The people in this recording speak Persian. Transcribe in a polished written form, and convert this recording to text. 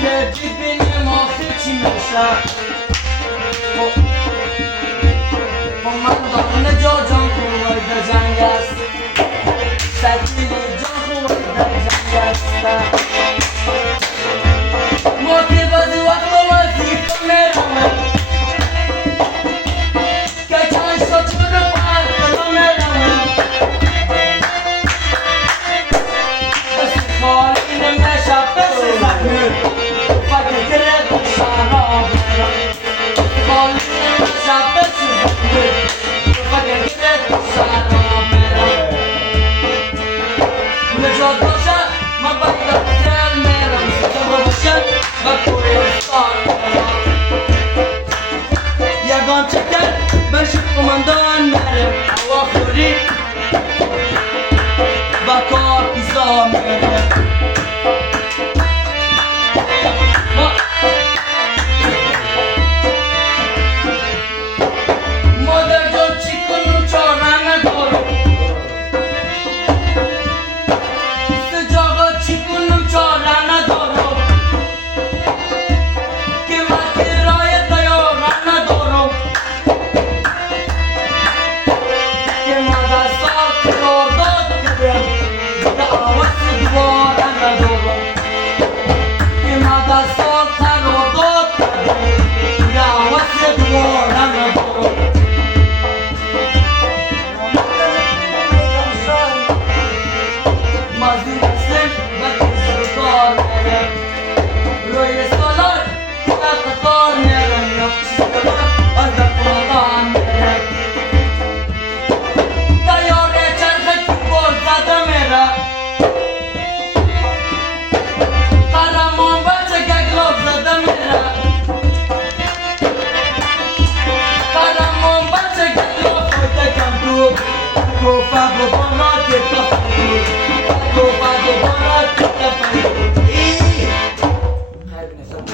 که ببینیم آخه چی میشه من جا جان خوبای در جنگ است سکیلی جان خوبای در جنگ است ما که بعضی وقت وظیفه میرم که چند شد رو پرد میرم بسی خالی نمیشه بسی زخمی فکر شراب خالی نمیشه بسی زخمی یگان چکر بشی قماندان میره هوا خوری و کار پیزا میره مادر جان چی کنم چاره ندارم سجاقا چی کنم چاره ندارم که من کرایه دیاره ندارم که من دستار قرارداد کردم که عوض دوباره ندارم که من دستار قرارداد کردم که عوض دوباره ندارم مازی هستم و کسرکار میرم روی سالار که قطار میرم یا چیز کبر از دقمقان میرم تیاره چرخه که بول زده میرم قرمان بچه گگلاف زده میرم قرمان بچه گگلاف بوده کم تو کوفه ببانا که تفنگو کوفه ببانا که تفنگو خیلی نشد